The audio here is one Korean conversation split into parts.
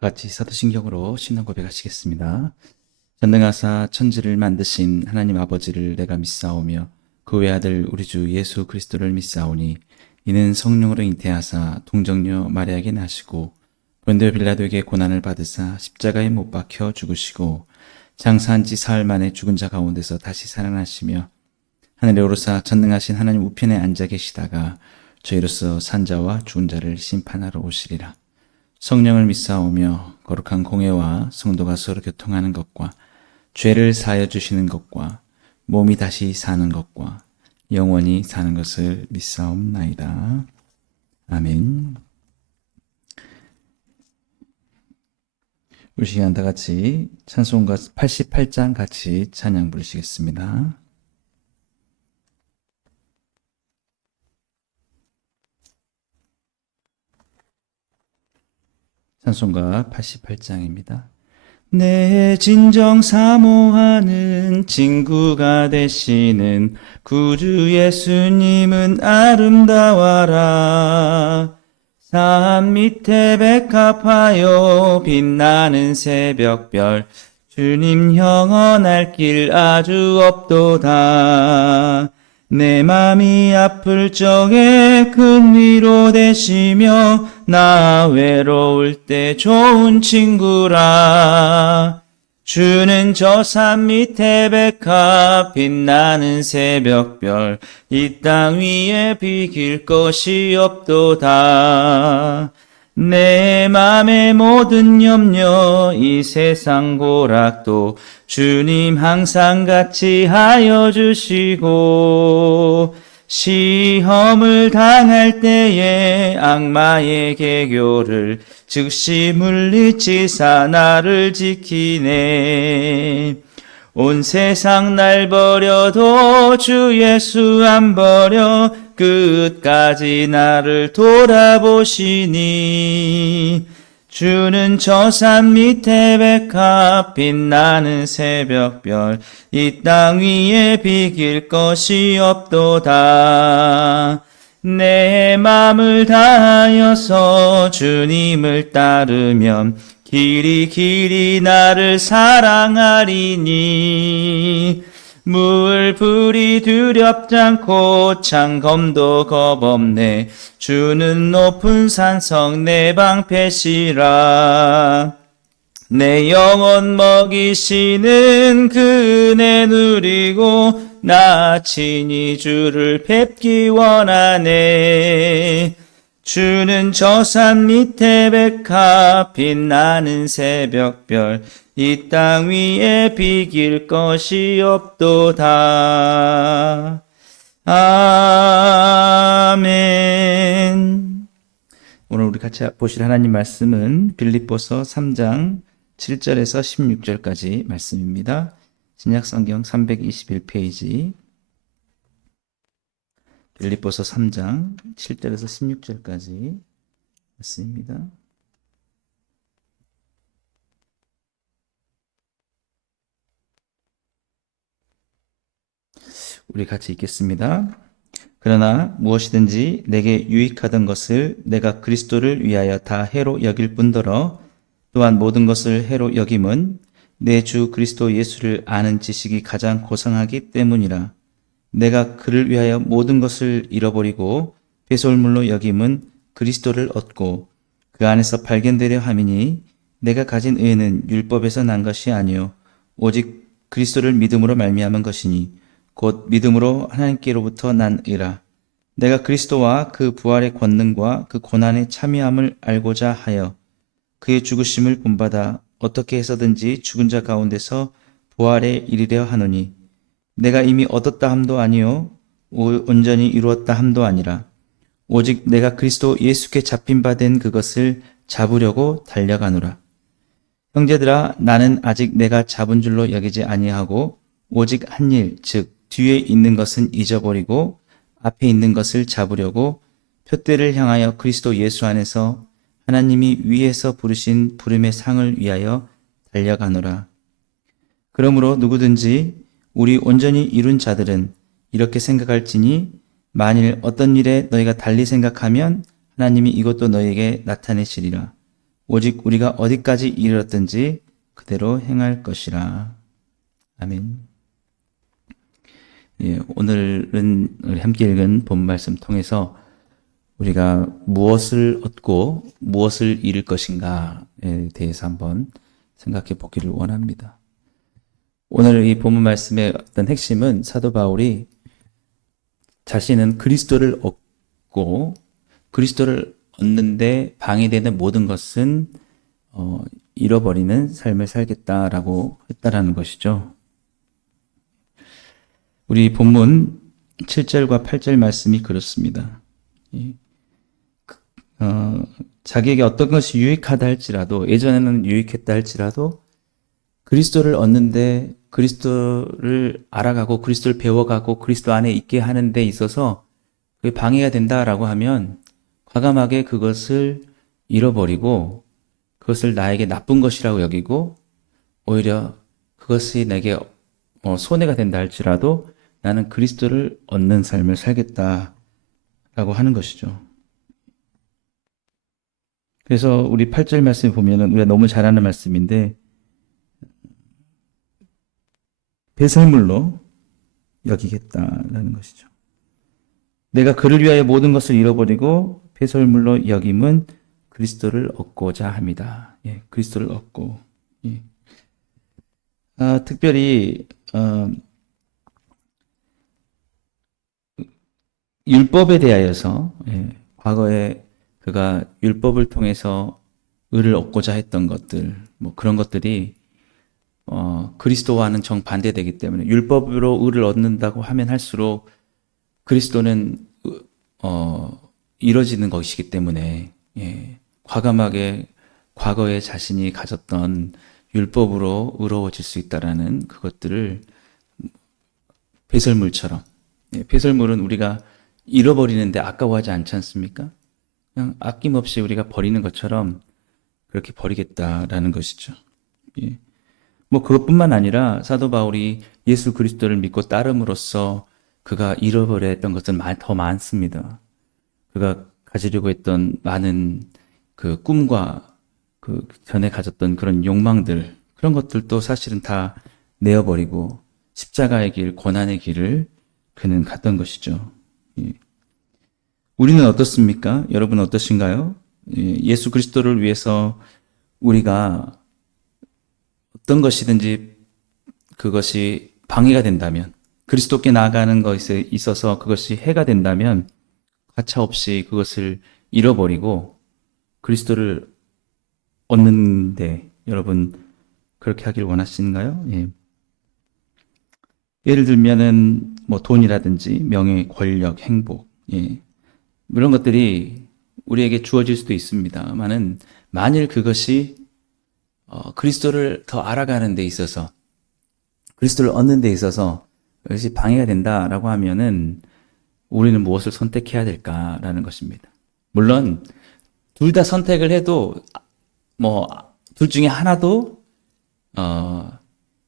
같이 사도신경으로 신앙 고백하시겠습니다. 전능하사 천지를 만드신 하나님 아버지를 내가 믿사오며 그 외아들 우리 주 예수 그리스도를 믿사오니 이는 성령으로 잉태하사 동정녀 마리아에게 나시고 본디오 빌라도에게 고난을 받으사 십자가에 못 박혀 죽으시고 장사한 지 사흘 만에 죽은 자 가운데서 다시 살아나시며 하늘에 오르사 전능하신 하나님 우편에 앉아 계시다가 저희로서 산자와 죽은 자를 심판하러 오시리라. 성령을 믿사오며 거룩한 공회와 성도가 서로 교통하는 것과 죄를 사하여 주시는 것과 몸이 다시 사는 것과 영원히 사는 것을 믿사옵나이다. 아멘. 우리 시간 다 같이 찬송가 88장 같이 찬양 부르시겠습니다. 찬송가 88장입니다. 내 진정 사모하는 친구가 되시는 구주 예수님은 아름다워라. 산 밑에 백합하여 빛나는 새벽별 주님 영원할 길 아주 없도다. 내 맘이 아플 적에 큰 위로 되시며 나 외로울 때 좋은 친구라. 주는 저 산 밑에 백합 빛나는 새벽별 이 땅 위에 비길 것이 없도다. 내 맘의 모든 염려 이 세상 고락도 주님 항상 같이 하여 주시고 시험을 당할 때에 악마의 계교를 즉시 물리치사 나를 지키네. 온 세상 날 버려도 주 예수 안 버려 끝까지 나를 돌아보시니. 주는 저 산 밑에 백합 빛나는 새벽별 이 땅 위에 비길 것이 없도다. 내 맘을 다하여서 주님을 따르면 길이 길이 나를 사랑하리니. 물불이 두렵지 않고 창검도 겁없네. 주는 높은 산성 내 방패시라. 내 영혼 먹이시는 그 은혜 누리고 나 친히 주를 뵙기 원하네. 주는 저 산 밑에 백합 빛나는 새벽별 이 땅 위에 비길 것이 없도다. 아멘. 오늘 우리 같이 보실 하나님 말씀은 빌립보서 3장 7절에서 16절까지 말씀입니다. 신약성경 321페이지 빌립보서 3장 7절에서 16절까지 말씀입니다. 우리 같이 읽겠습니다. 그러나 무엇이든지 내게 유익하던 것을 내가 그리스도를 위하여 다 해로 여길 뿐더러 또한 모든 것을 해로 여김은 내 주 그리스도 예수를 아는 지식이 가장 고상하기 때문이라. 내가 그를 위하여 모든 것을 잃어버리고 배설물로 여김은 그리스도를 얻고 그 안에서 발견되려 함이니 내가 가진 의는 율법에서 난 것이 아니요 오직 그리스도를 믿음으로 말미암은 것이니 곧 믿음으로 하나님께로부터 난 의라. 내가 그리스도와 그 부활의 권능과 그 고난의 참여함을 알고자 하여 그의 죽으심을 본받아 어떻게 해서든지 죽은 자 가운데서 부활에 이르려 하노니 내가 이미 얻었다 함도 아니요 온전히 이루었다 함도 아니라 오직 내가 그리스도 예수께 잡힌 바 된 그것을 잡으려고 달려가노라. 형제들아, 나는 아직 내가 잡은 줄로 여기지 아니하고 오직 한 일, 즉 뒤에 있는 것은 잊어버리고 앞에 있는 것을 잡으려고 표대를 향하여 그리스도 예수 안에서 하나님이 위에서 부르신 부름의 상을 위하여 달려가노라. 그러므로 누구든지 우리 온전히 이룬 자들은 이렇게 생각할지니 만일 어떤 일에 너희가 달리 생각하면 하나님이 이것도 너희에게 나타내시리라. 오직 우리가 어디까지 이르렀든지 그대로 행할 것이라. 아멘. 예, 오늘은 우리 함께 읽은 본 말씀 통해서 우리가 무엇을 얻고 무엇을 잃을 것인가에 대해서 한번 생각해 보기를 원합니다. 오늘 이 본문 말씀의 어떤 핵심은 사도 바울이 자신은 그리스도를 얻고 그리스도를 얻는데 방해되는 모든 것은 잃어버리는 삶을 살겠다라고 했다라는 것이죠. 우리 본문 7절과 8절 말씀이 그렇습니다. 자기에게 어떤 것이 유익하다 할지라도, 예전에는 유익했다 할지라도 그리스도를 얻는데 그리스도를 알아가고 그리스도를 배워가고 그리스도 안에 있게 하는 데 있어서 그게 방해가 된다라고 하면 과감하게 그것을 잃어버리고 그것을 나에게 나쁜 것이라고 여기고 오히려 그것이 내게 손해가 된다 할지라도 나는 그리스도를 얻는 삶을 살겠다라고 하는 것이죠. 그래서 우리 8절 말씀 보면은 우리가 너무 잘 아는 말씀인데 배설물로 여기겠다라는 것이죠. 내가 그를 위하여 모든 것을 잃어버리고 배설물로 여김은 그리스도를 얻고자 합니다. 예, 그리스도를 얻고. 예. 특별히 율법에 대하여서 과거에 그가 율법을 통해서 의를 얻고자 했던 것들, 뭐 그런 것들이 그리스도와는 정반대되기 때문에 율법으로 의를 얻는다고 하면 할수록 그리스도는 이뤄지는 것이기 때문에 과감하게 과거에 자신이 가졌던 율법으로 의로워질 수 있다라는 그것들을 배설물처럼 배설물은 우리가 잃어버리는데 아까워하지 않지 않습니까? 그냥 아낌없이 우리가 버리는 것처럼 그렇게 버리겠다라는 것이죠. 예. 뭐 그것뿐만 아니라 사도 바울이 예수 그리스도를 믿고 따름으로써 그가 잃어버려야 했던 것은 더 많습니다. 그가 가지려고 했던 많은 그 꿈과 그 전에 가졌던 그런 욕망들, 그런 것들도 사실은 다 내어버리고 십자가의 길, 고난의 길을 그는 갔던 것이죠. 예. 우리는 어떻습니까? 여러분 어떠신가요? 예수 그리스도를 위해서 우리가 어떤 것이든지 그것이 방해가 된다면, 그리스도께 나아가는 것에 있어서 그것이 해가 된다면 가차없이 그것을 잃어버리고 그리스도를 얻는데 여러분 그렇게 하길 원하시는가요? 예. 예를 들면은 뭐 돈이라든지 명예, 권력, 행복, 이런 것들이 우리에게 주어질 수도 있습니다만은 만일 그것이 그리스도를 더 알아가는 데 있어서 그리스도를 얻는 데 있어서 그것이 방해가 된다라고 하면은 우리는 무엇을 선택해야 될까라는 것입니다. 물론 둘 다 선택을 해도 뭐 둘 중에 하나도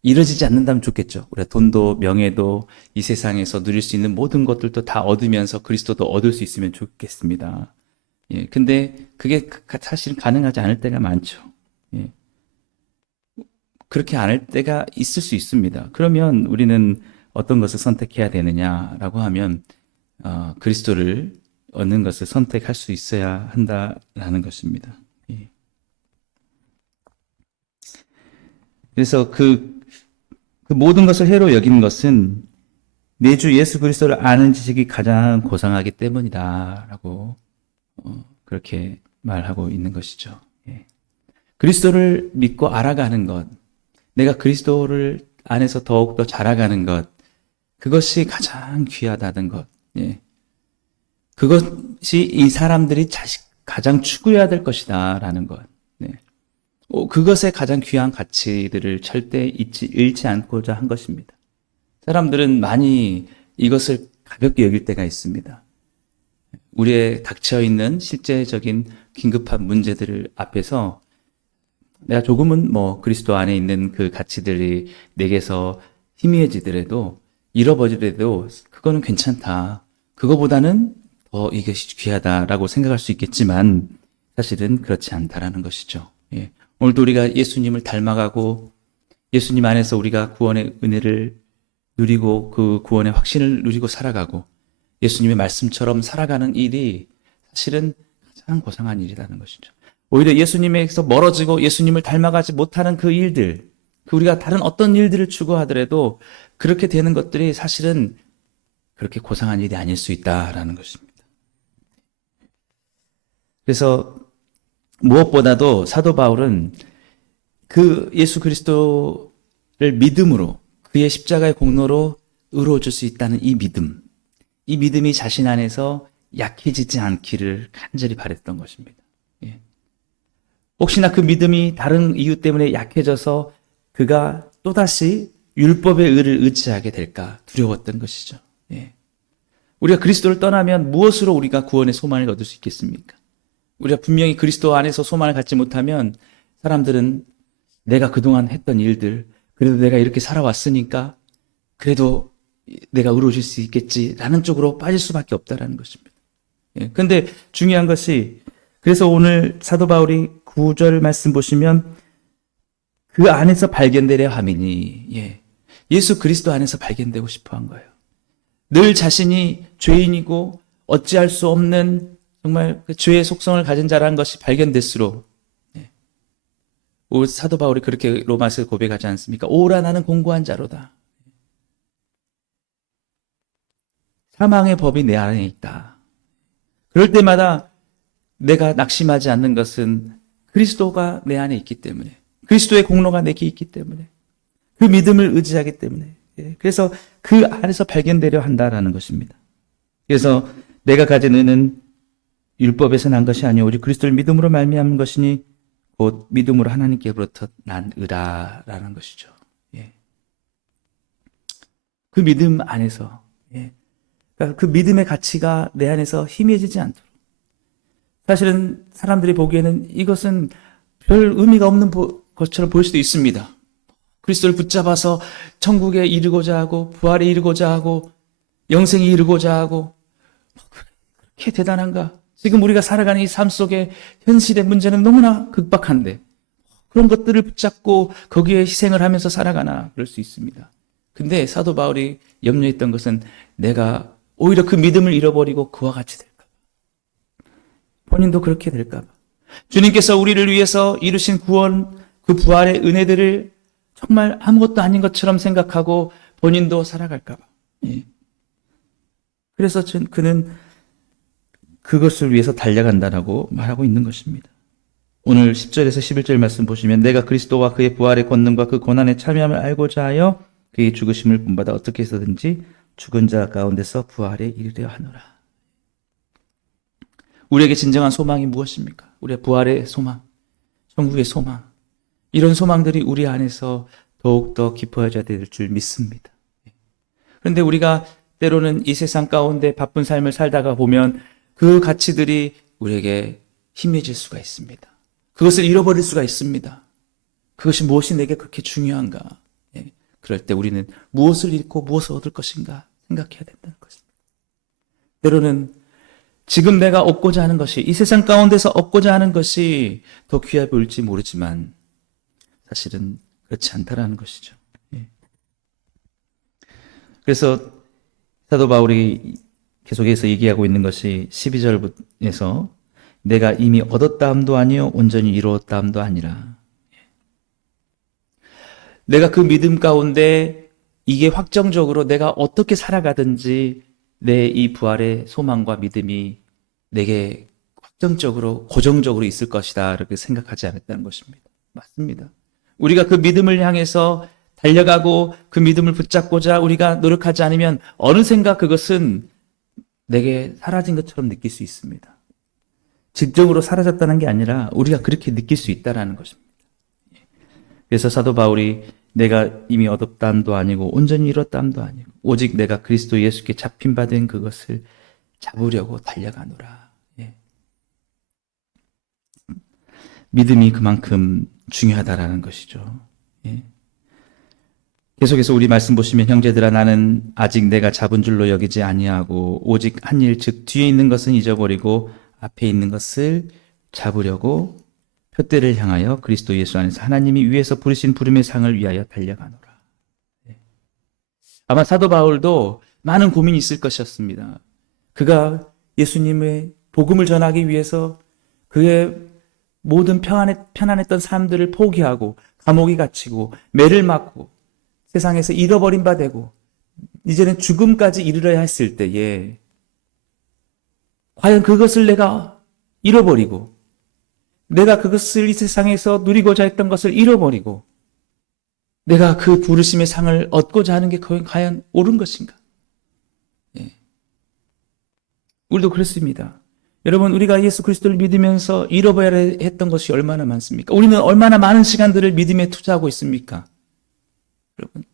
이루어지지 않는다면 좋겠죠. 우리가 돈도 명예도 이 세상에서 누릴 수 있는 모든 것들도 다 얻으면서 그리스도도 얻을 수 있으면 좋겠습니다. 예, 근데 그게 사실 가능하지 않을 때가 많죠. 예. 그렇게 않을 때가 있을 수 있습니다. 그러면 우리는 어떤 것을 선택해야 되느냐라고 하면 그리스도를 얻는 것을 선택할 수 있어야 한다라는 것입니다. 예. 그래서 그 모든 것을 해로 여기는 것은 내 주 예수 그리스도를 아는 지식이 가장 고상하기 때문이다라고 그렇게 말하고 있는 것이죠. 예. 그리스도를 믿고 알아가는 것, 내가 그리스도를 안에서 더욱더 자라가는 것, 그것이 가장 귀하다는 것. 예. 그것이 이 사람들이 가장 추구해야 될 것이다라는 것. 네. 그것의 가장 귀한 가치들을 절대 잃지 않고자 한 것입니다. 사람들은 많이 이것을 가볍게 여길 때가 있습니다. 우리의 닥쳐 있는 실제적인 긴급한 문제들 앞에서 내가 조금은 뭐 그리스도 안에 있는 그 가치들이 내게서 희미해지더라도 잃어버리더라도 그거는 괜찮다. 그거보다는 더 이것이 귀하다라고 생각할 수 있겠지만 사실은 그렇지 않다라는 것이죠. 예. 오늘도 우리가 예수님을 닮아가고 예수님 안에서 우리가 구원의 은혜를 누리고 그 구원의 확신을 누리고 살아가고 예수님의 말씀처럼 살아가는 일이 사실은 가장 고상한 일이라는 것이죠. 오히려 예수님에게서 멀어지고 예수님을 닮아가지 못하는 그 일들, 그 우리가 다른 어떤 일들을 추구하더라도 그렇게 되는 것들이 사실은 그렇게 고상한 일이 아닐 수 있다라는 것입니다. 그래서 무엇보다도 사도 바울은 그 예수 그리스도를 믿음으로 그의 십자가의 공로로 의로워질 수 있다는 이 믿음이 자신 안에서 약해지지 않기를 간절히 바랬던 것입니다. 예. 혹시나 그 믿음이 다른 이유 때문에 약해져서 그가 또다시 율법의 의를 의지하게 될까 두려웠던 것이죠. 예. 우리가 그리스도를 떠나면 무엇으로 우리가 구원의 소망을 얻을 수 있겠습니까? 우리가 분명히 그리스도 안에서 소망을 갖지 못하면 사람들은 내가 그동안 했던 일들, 그래도 내가 이렇게 살아왔으니까 그래도 내가 의로워질 수 있겠지라는 쪽으로 빠질 수밖에 없다라는 것입니다. 예. 근데 중요한 것이 그래서 오늘 사도 바울이 9절 말씀 보시면 그 안에서 발견되려 함이니 예수 그리스도 안에서 발견되고 싶어 한 거예요. 늘 자신이 죄인이고 어찌할 수 없는 정말 그 죄의 속성을 가진 자라는 것이 발견될수록 사도 바울이 그렇게 로마서에 고백하지 않습니까? 오라 나는 공고한 자로다. 사망의 법이 내 안에 있다. 그럴 때마다 내가 낙심하지 않는 것은 그리스도가 내 안에 있기 때문에, 그리스도의 공로가 내게 있기 때문에, 그 믿음을 의지하기 때문에, 그래서 그 안에서 발견되려 한다라는 것입니다. 그래서 내가 가진 의는 율법에서 난 것이 아니오 오직 그리스도를 믿음으로 말미암은 것이니 곧 믿음으로 하나님께로부터 난 의라라는 것이죠. 그 믿음 안에서 그러니까 그 믿음의 가치가 내 안에서 희미해지지 않도록. 사실은 사람들이 보기에는 이것은 별 의미가 없는 것처럼 보일 수도 있습니다. 그리스도를 붙잡아서 천국에 이르고자 하고 부활에 이르고자 하고 영생에 이르고자 하고 그렇게 대단한가? 지금 우리가 살아가는 이 삶 속에 현실의 문제는 너무나 급박한데 그런 것들을 붙잡고 거기에 희생을 하면서 살아가나 그럴 수 있습니다. 근데 사도 바울이 염려했던 것은 내가 오히려 그 믿음을 잃어버리고 그와 같이 될까 봐. 본인도 그렇게 될까 봐. 주님께서 우리를 위해서 이루신 구원, 그 부활의 은혜들을 정말 아무것도 아닌 것처럼 생각하고 본인도 살아갈까 봐. 그래서 그는 그것을 위해서 달려간다라고 말하고 있는 것입니다. 오늘 10절에서 11절 말씀 보시면 내가 그리스도와 그의 부활의 권능과 그 고난에 참여함을 알고자 하여 그의 죽으심을 본받아 어떻게 해서든지 죽은 자 가운데서 부활에 이르려 하노라. 우리에게 진정한 소망이 무엇입니까? 우리의 부활의 소망, 천국의 소망. 이런 소망들이 우리 안에서 더욱더 깊어져야 될 줄 믿습니다. 그런데 우리가 때로는 이 세상 가운데 바쁜 삶을 살다가 보면 그 가치들이 우리에게 희미해질 수가 있습니다. 그것을 잃어버릴 수가 있습니다. 그것이 무엇이 내게 그렇게 중요한가? 그럴 때 우리는 무엇을 잃고 무엇을 얻을 것인가 생각해야 된다는 것입니다. 때로는 지금 내가 얻고자 하는 것이, 이 세상 가운데서 얻고자 하는 것이 더 귀해 보일지 모르지만 사실은 그렇지 않다라는 것이죠. 그래서 사도 바울이 계속해서 얘기하고 있는 것이 12절에서 내가 이미 얻었다 함도 아니요 온전히 이루었다 함도 아니라, 내가 그 믿음 가운데 이게 확정적으로 내가 어떻게 살아가든지 내 이 부활의 소망과 믿음이 내게 확정적으로 고정적으로 있을 것이다 이렇게 생각하지 않았다는 것입니다. 맞습니다. 우리가 그 믿음을 향해서 달려가고 그 믿음을 붙잡고자 우리가 노력하지 않으면 어느샌가 그것은 내게 사라진 것처럼 느낄 수 있습니다. 직접으로 사라졌다는 게 아니라 우리가 그렇게 느낄 수 있다는 것입니다. 그래서 사도 바울이 내가 이미 얻었다 함도 아니고 온전히 이뤘다 함도 아니고 오직 내가 그리스도 예수께 잡힌 바 된 그것을 잡으려고 달려가노라. 믿음이 그만큼 중요하다라는 것이죠. 계속해서 우리 말씀 보시면 형제들아 나는 아직 내가 잡은 줄로 여기지 아니하고 오직 한 일 즉 뒤에 있는 것은 잊어버리고 앞에 있는 것을 잡으려고 표대를 향하여 그리스도 예수 안에서 하나님이 위에서 부르신 부름의 상을 위하여 달려가노라. 아마 사도 바울도 많은 고민이 있을 것이었습니다. 그가 예수님의 복음을 전하기 위해서 그의 모든 편안했던 삶들을 포기하고 감옥에 갇히고 매를 맞고 세상에서 잃어버린 바 되고 이제는 죽음까지 이르러야 했을 때에 과연 그것을 내가 잃어버리고 내가 그것을 이 세상에서 누리고자 했던 것을 잃어버리고 내가 그 부르심의 상을 얻고자 하는 게 과연 옳은 것인가? 예. 우리도 그렇습니다. 여러분, 우리가 예수 그리스도를 믿으면서 잃어버려야 했던 것이 얼마나 많습니까? 우리는 얼마나 많은 시간들을 믿음에 투자하고 있습니까? 여러분,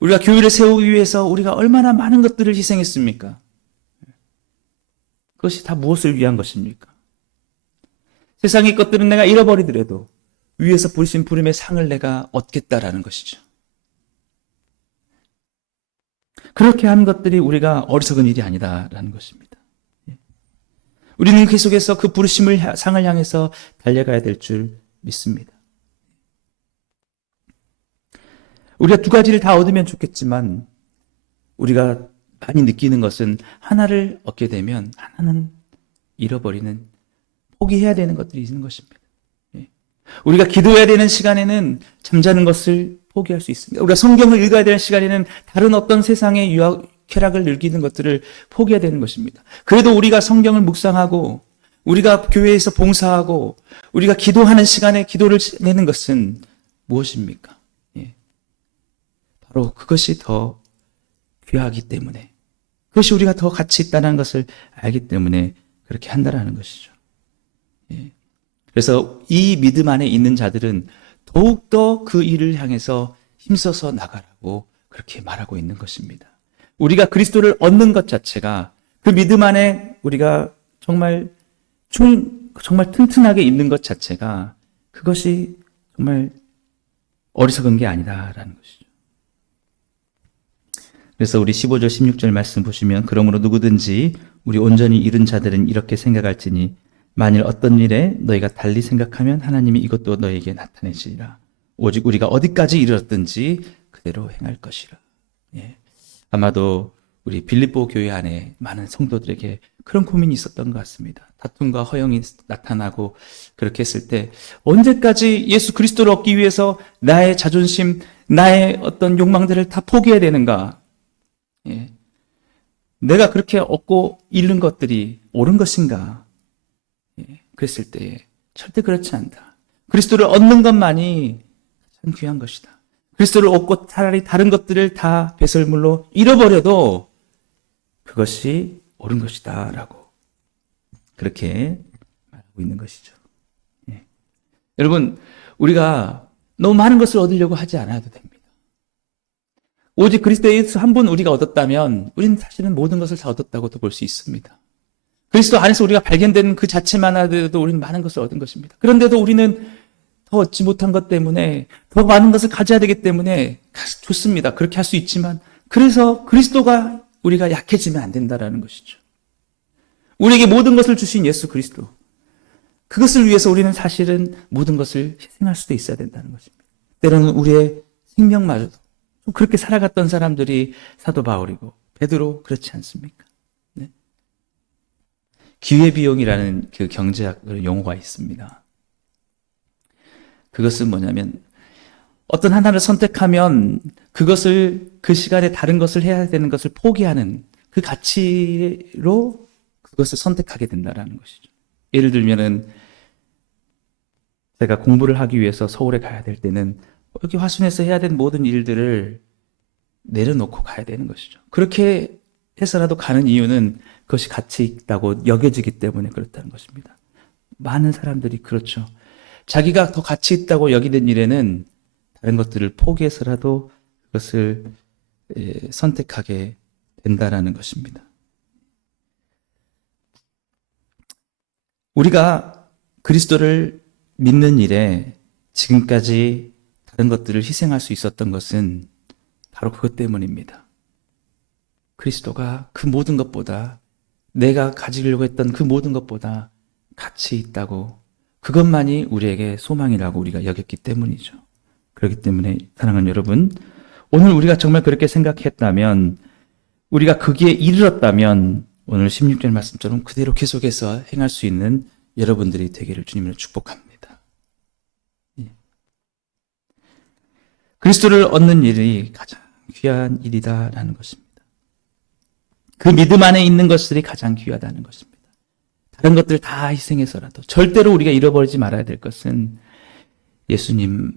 우리가 교회를 세우기 위해서 우리가 얼마나 많은 것들을 희생했습니까? 그것이 다 무엇을 위한 것입니까? 세상의 것들은 내가 잃어버리더라도 위에서 부르신 부름의 상을 내가 얻겠다라는 것이죠. 그렇게 한 것들이 우리가 어리석은 일이 아니다라는 것입니다. 우리는 계속해서 그 부르심을 상을 향해서 달려가야 될 줄 믿습니다. 우리가 두 가지를 다 얻으면 좋겠지만 우리가 많이 느끼는 것은 하나를 얻게 되면 하나는 잃어버리는, 포기해야 되는 것들이 있는 것입니다. 우리가 기도해야 되는 시간에는 잠자는 것을 포기할 수 있습니다. 우리가 성경을 읽어야 되는 시간에는 다른 어떤 세상의 유학, 쾌락을 즐기는 것들을 포기해야 되는 것입니다. 그래도 우리가 성경을 묵상하고 우리가 교회에서 봉사하고 우리가 기도하는 시간에 기도를 내는 것은 무엇입니까? 바로 그것이 더 귀하기 때문에, 그것이 우리가 더 가치 있다는 것을 알기 때문에 그렇게 한다라는 것이죠. 그래서 이 믿음 안에 있는 자들은 더욱더 그 일을 향해서 힘써서 나가라고 그렇게 말하고 있는 것입니다. 우리가 그리스도를 얻는 것 자체가, 그 믿음 안에 우리가 정말 튼튼하게 있는 것 자체가 그것이 정말 어리석은 게 아니다라는 것이죠. 그래서 우리 15절 16절 말씀 보시면, 그러므로 누구든지 우리 온전히 이룬 자들은 이렇게 생각할지니 만일 어떤 일에 너희가 달리 생각하면 하나님이 이것도 너희에게 나타내시리라. 오직 우리가 어디까지 이르렀든지 그대로 행할 것이라. 아마도 우리 빌립보 교회 안에 많은 성도들에게 그런 고민이 있었던 것 같습니다. 다툼과 허영이 나타나고 그렇게 했을 때 언제까지 예수 그리스도를 얻기 위해서 나의 자존심, 나의 어떤 욕망들을 다 포기해야 되는가? 내가 그렇게 얻고 잃는 것들이 옳은 것인가? 그랬을 때 절대 그렇지 않다. 그리스도를 얻는 것만이 참 귀한 것이다. 그리스도를 얻고 차라리 다른 것들을 다 배설물로 잃어버려도 그것이 옳은 것이다 라고 그렇게 말하고 있는 것이죠. 여러분, 우리가 너무 많은 것을 얻으려고 하지 않아도 됩니다. 오직 그리스도 예수 한 분 우리가 얻었다면 우리는 사실은 모든 것을 다 얻었다고도 볼 수 있습니다. 그리스도 안에서 우리가 발견된 그 자체만 하더라도 우리는 많은 것을 얻은 것입니다. 그런데도 우리는 더 얻지 못한 것 때문에 더 많은 것을 가져야 되기 때문에 좋습니다. 그렇게 할 수 있지만, 그래서 그리스도가 우리가 약해지면 안 된다라는 것이죠. 우리에게 모든 것을 주신 예수 그리스도, 그것을 위해서 우리는 사실은 모든 것을 희생할 수도 있어야 된다는 것입니다. 때로는 우리의 생명마저도 그렇게 살아갔던 사람들이 사도 바울이고 베드로, 그렇지 않습니까? 기회비용이라는 그 경제학 용어가 있습니다. 그것은 뭐냐면, 어떤 하나를 선택하면 그것을, 그 시간에 다른 것을 해야 되는 것을 포기하는 그 가치로 그것을 선택하게 된다는 것이죠. 예를 들면은 제가 공부를 하기 위해서 서울에 가야 될 때는 여기 화순에서 해야 되는 모든 일들을 내려놓고 가야 되는 것이죠. 그렇게 해서라도 가는 이유는 그것이 가치 있다고 여겨지기 때문에 그렇다는 것입니다. 많은 사람들이 그렇죠. 자기가 더 가치 있다고 여기는 일에는 다른 것들을 포기해서라도 그것을 선택하게 된다라는 것입니다. 우리가 그리스도를 믿는 일에 지금까지 다른 것들을 희생할 수 있었던 것은 바로 그것 때문입니다. 그리스도가 그 모든 것보다, 내가 가지려고 했던 그 모든 것보다 가치 있다고, 그것만이 우리에게 소망이라고 우리가 여겼기 때문이죠. 그렇기 때문에 사랑하는 여러분, 오늘 우리가 정말 그렇게 생각했다면, 우리가 거기에 이르렀다면 오늘 16절 말씀처럼 그대로 계속해서 행할 수 있는 여러분들이 되기를 주님으로 축복합니다. 그리스도를 얻는 일이 가장 귀한 일이다라는 것입니다. 그 믿음 안에 있는 것들이 가장 귀하다는 것입니다. 다른 것들 다 희생해서라도 절대로 우리가 잃어버리지 말아야 될 것은 예수님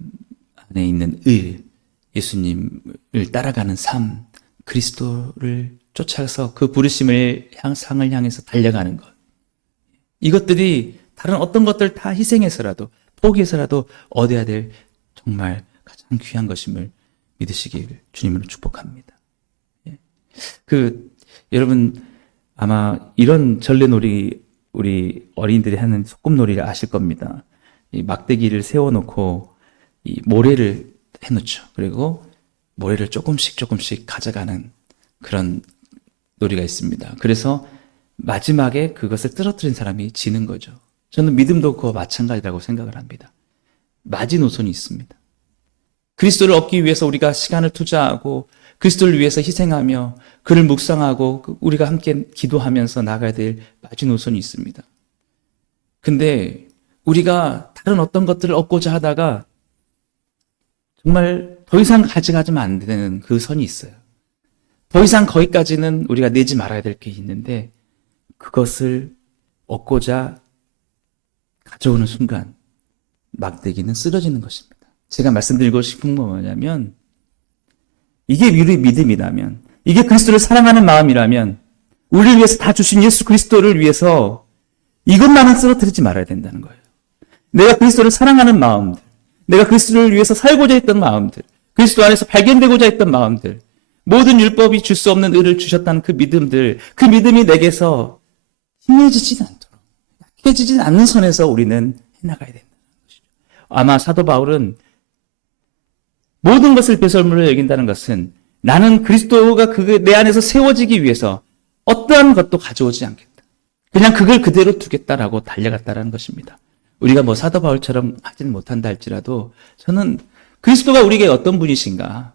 안에 있는 의, 예수님을 따라가는 삶, 그리스도를 쫓아서 그 부르심을 상을 향해서 달려가는 것. 이것들이 다른 어떤 것들 다 희생해서라도 포기해서라도 얻어야 될 정말 가장 귀한 것임을 믿으시길 주님으로 축복합니다. 여러분 아마 이런 전래놀이 우리 어린이들이 하는 소꿉놀이를 아실 겁니다. 이 막대기를 세워놓고 이 모래를 해놓죠. 그리고 모래를 조금씩 가져가는 그런 놀이가 있습니다. 그래서 마지막에 그것을 떨어뜨린 사람이 지는 거죠. 저는 믿음도 그와 마찬가지라고 생각을 합니다. 마지노선이 있습니다. 그리스도를 얻기 위해서 우리가 시간을 투자하고 그리스도를 위해서 희생하며 그를 묵상하고 우리가 함께 기도하면서 나가야 될 마지노선이 있습니다. 근데 우리가 다른 어떤 것들을 얻고자 하다가 정말 더 이상 가져가면 안 되는 그 선이 있어요. 더 이상 거기까지는 우리가 내지 말아야 될 게 있는데 그것을 얻고자 가져오는 순간 막대기는 쓰러지는 것입니다. 제가 말씀드리고 싶은 건 뭐냐면 이게 우리 믿음이라면, 이게 그리스도를 사랑하는 마음이라면 우리를 위해서 다 주신 예수 그리스도를 위해서 이것만은 쓰러뜨리지 말아야 된다는 거예요. 내가 그리스도를 사랑하는 마음들, 내가 그리스도를 위해서 살고자 했던 마음들, 그리스도 안에서 발견되고자 했던 마음들, 모든 율법이 줄 수 없는 의를 주셨다는 그 믿음들, 그 믿음이 내게서 힘해지지 않도록, 약해지지 않는 선에서 우리는 해나가야 된다는 것이죠. 아마 사도 바울은 모든 것을 배설물로 여긴다는 것은 나는 그리스도가 내 안에서 세워지기 위해서 어떠한 것도 가져오지 않겠다. 그냥 그걸 그대로 두겠다라고 달려갔다라는 것입니다. 우리가 뭐 사도 바울처럼 하지는 못한다 할지라도 저는 그리스도가 우리에게 어떤 분이신가,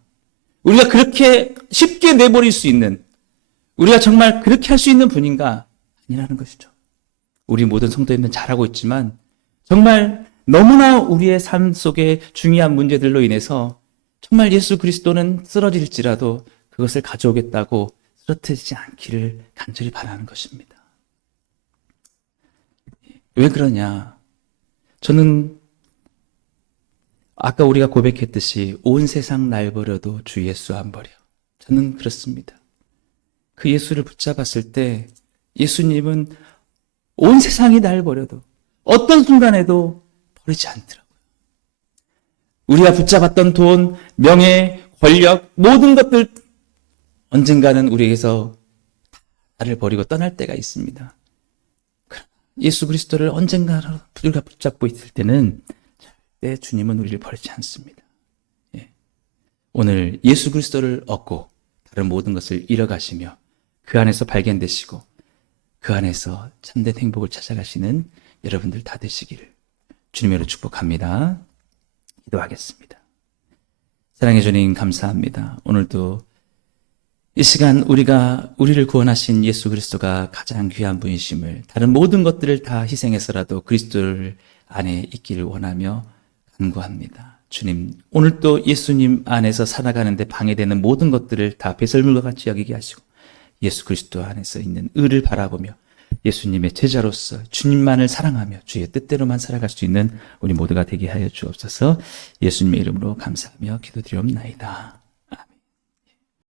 우리가 그렇게 쉽게 내버릴 수 있는, 우리가 정말 그렇게 할 수 있는 분인가 아니라는 것이죠. 우리 모든 성도님들은 잘하고 있지만 정말 너무나 우리의 삶 속에 중요한 문제들로 인해서 정말 예수 그리스도는 쓰러질지라도 그것을 가져오겠다고 쓰러뜨리지 않기를 간절히 바라는 것입니다. 왜 그러냐? 저는 아까 우리가 고백했듯이 온 세상 날 버려도 주 예수 안 버려. 저는 그렇습니다. 그 예수를 붙잡았을 때 예수님은 온 세상이 날 버려도 어떤 순간에도 버리지 않더라고요. 우리가 붙잡았던 돈, 명예, 권력, 모든 것들 언젠가는 우리에게서 나를 버리고 떠날 때가 있습니다. 예수 그리스도를 언젠가 우리가 붙잡고 있을 때는 절대 주님은 우리를 버리지 않습니다. 오늘 예수 그리스도를 얻고 다른 모든 것을 잃어가시며 그 안에서 발견되시고 그 안에서 참된 행복을 찾아가시는 여러분들 다 되시기를 주님으로 축복합니다. 기도하겠습니다. 사랑해 주님 감사합니다. 오늘도 이 시간 우리를 구원하신 예수 그리스도가 가장 귀한 분이심을, 다른 모든 것들을 다 희생해서라도 그리스도를 안에 있기를 원하며 간구합니다. 주님, 오늘도 예수님 안에서 살아가는데 방해되는 모든 것들을 다 배설물과 같이 여기게 하시고 예수 그리스도 안에서 있는 의를 바라보며 예수님의 제자로서 주님만을 사랑하며 주의 뜻대로만 살아갈 수 있는 우리 모두가 되게 하여 주옵소서. 예수님의 이름으로 감사하며 기도드리옵나이다.